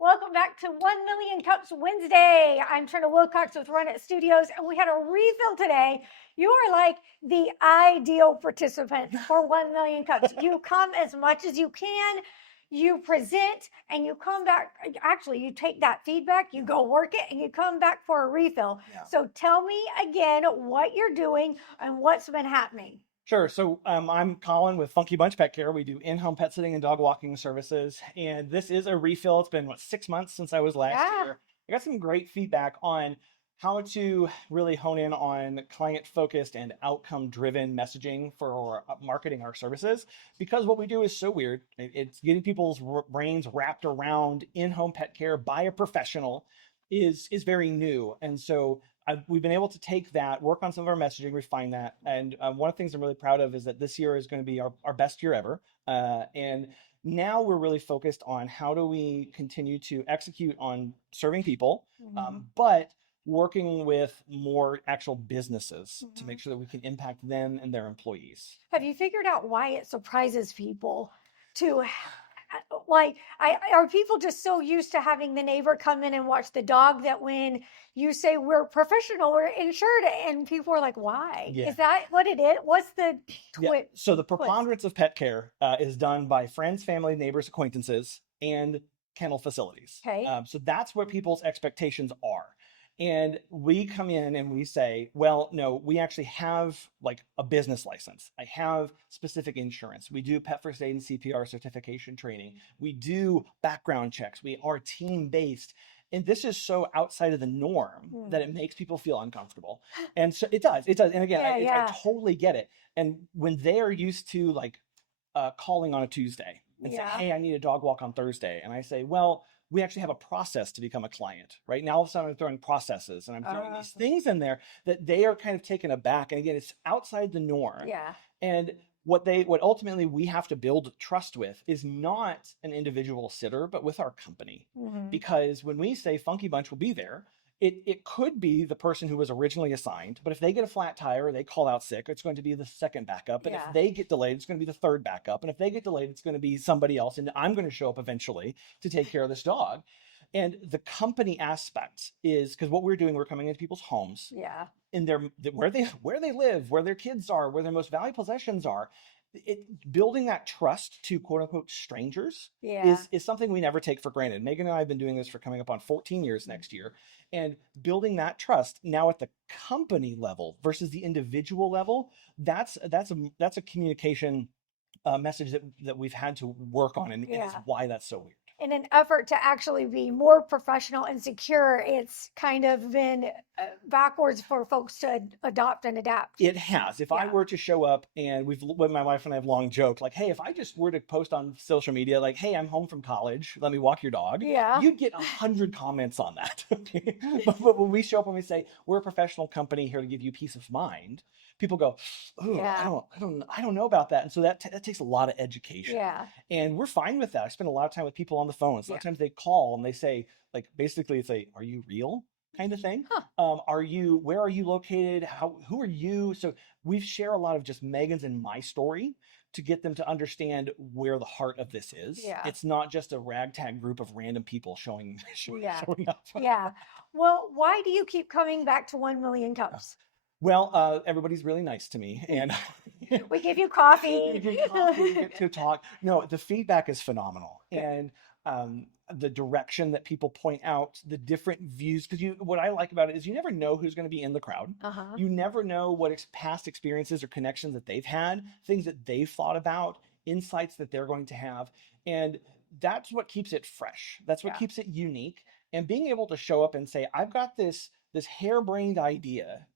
Welcome back to 1 Million Cups Wednesday. I'm Trina Wilcox with Run It Studios, and we had a refill today. You are like the ideal participant for 1 Million Cups. You come as much as you can, you present, and you come back. Actually, you take that feedback, you go work it, and you come back for a refill. Yeah. So tell me again what you're doing and what's been happening. Sure. So I'm Collin with Funky Bunch Pet Care. We do in-home pet sitting and dog walking services. And this is a refill. It's been, 6 months since I was last Yeah. here. I got some great feedback on how to really hone in on client-focused and outcome-driven messaging for marketing our services. Because what we do is so weird. It's getting people's brains wrapped around in-home pet care by a professional is very new. And so we've been able to take that, work on some of our messaging, refine that. And one of the things I'm really proud of is that this year is going to be our best year ever. And now we're really focused on how do we continue to execute on serving people, but working with more actual businesses to make sure that we can impact them and their employees. Have you figured out why it surprises people to are people just so used to having the neighbor come in and watch the dog that when you say we're professional, we're insured, and people are like, why? Yeah. Is that what it is? What's the Yeah. So the preponderance of pet care is done by friends, family, neighbors, acquaintances, and kennel facilities. Okay. So that's what people's expectations are. And we come in and we say, well, no, we actually have like a business license. I have specific insurance. We do pet first aid and CPR certification training. We do background checks. We are team-based. And this is so outside of the norm that it makes people feel uncomfortable. And so it does. And again, I totally get it. And when they are used to like calling on a Tuesday and say, hey, I need a dog walk on Thursday. And I say, well, we actually have a process to become a client, right? Now all of a sudden I'm throwing processes and I'm throwing these things in there that they are kind of taken aback. And again, it's outside the norm. Yeah. And what ultimately we have to build trust with is not an individual sitter, but with our company. Because when we say Funky Bunch will be there, it could be the person who was originally assigned, but if they get a flat tire, they call out sick, it's going to be the second backup. And if they get delayed, it's going to be the third backup. And if they get delayed, it's going to be somebody else. And I'm going to show up eventually to take care of this dog. And the company aspect is because what we're doing, we're coming into people's homes, in where they live, where their kids are, where their most valuable possessions are. Building that trust to quote unquote strangers is something we never take for granted. Megan and I have been doing this for coming up on 14 years next year, and building that trust now at the company level versus the individual level. That's a communication message that we've had to work on, and it's why that's so weird. In an effort to actually be more professional and secure, it's kind of been backwards for folks to adopt and adapt. It has. If I were to show up, and my wife and I have long joked, like, hey, if I just were to post on social media, like, hey, I'm home from college, let me walk your dog, you'd get 100 comments on that. Okay? But when we show up and we say, we're a professional company here to give you peace of mind, people go, oh, I don't know about that. And so that takes a lot of education. Yeah. And we're fine with that. I spend a lot of time with people on the phone. So a lot of times they call and they say, like, basically say, are you real? Kind of thing. Where are you located? Who are you? So we share a lot of just Megan's and my story to get them to understand where the heart of this is. It's not just a ragtag group of random people showing up. Yeah. Well, why do you keep coming back to 1 Million Cups? Well, everybody's really nice to me, and we give you coffee. we get to talk. No, the feedback is phenomenal, and the direction that people point out, the different views. Because what I like about it is you never know who's going to be in the crowd. You never know what past experiences or connections that they've had, things that they've thought about, insights that they're going to have, and that's what keeps it fresh. That's what keeps it unique. And being able to show up and say, I've got this harebrained idea.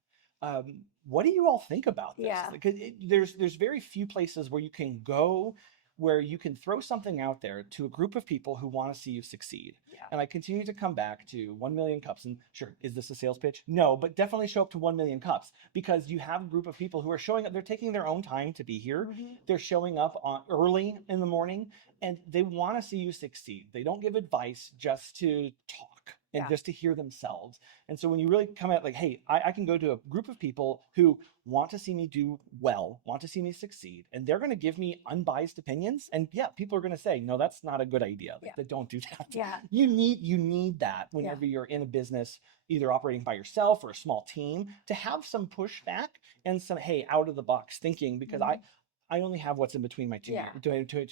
What do you all think about this? Because there's very few places where you can go where you can throw something out there to a group of people who want to see you succeed. And I continue to come back to 1 Million Cups. And sure, is this a sales pitch? No, but definitely show up to 1 Million Cups, because you have a group of people who are showing up. They're taking their own time to be here. They're showing up early in the morning, and they want to see you succeed. They don't give advice just to talk. and Yeah. just to hear themselves. And so when you really come out like, hey, I can go to a group of people who want to see me do well, want to see me succeed, and they're going to give me unbiased opinions. And yeah, people are going to say, no, that's not a good idea. Like, don't do that. Yeah. You need that whenever you're in a business, either operating by yourself or a small team, to have some pushback and some, hey, out of the box thinking, because I only have what's in between my two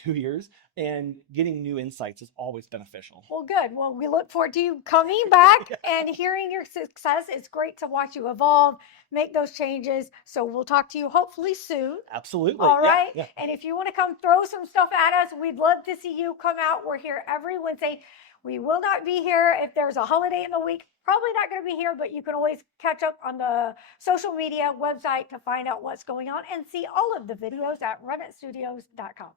ears, and getting new insights is always beneficial. Well, good. Well, we look forward to you coming back and hearing your success. It's great to watch you evolve, make those changes. So we'll talk to you hopefully soon. Absolutely. All right. Yeah. And if you want to come throw some stuff at us, we'd love to see you come out. We're here every Wednesday. We will not be here if there's a holiday in the week. Probably not going to be here, but you can always catch up on the social media website to find out what's going on and see all of the videos at runitstudios.com.